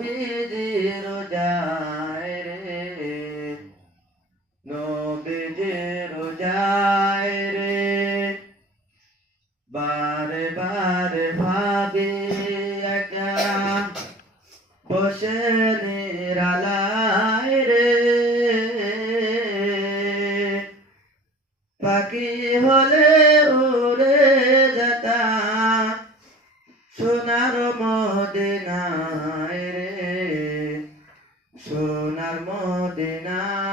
নবীজি রোজায় রে, নবীজি রোজায় রে, বারে বারে ভাবি একা বসে নিরালায় রে, পাখি হলে উড়ে যেতাম সোনার মদিনায় রে, সোনার মদিনায়।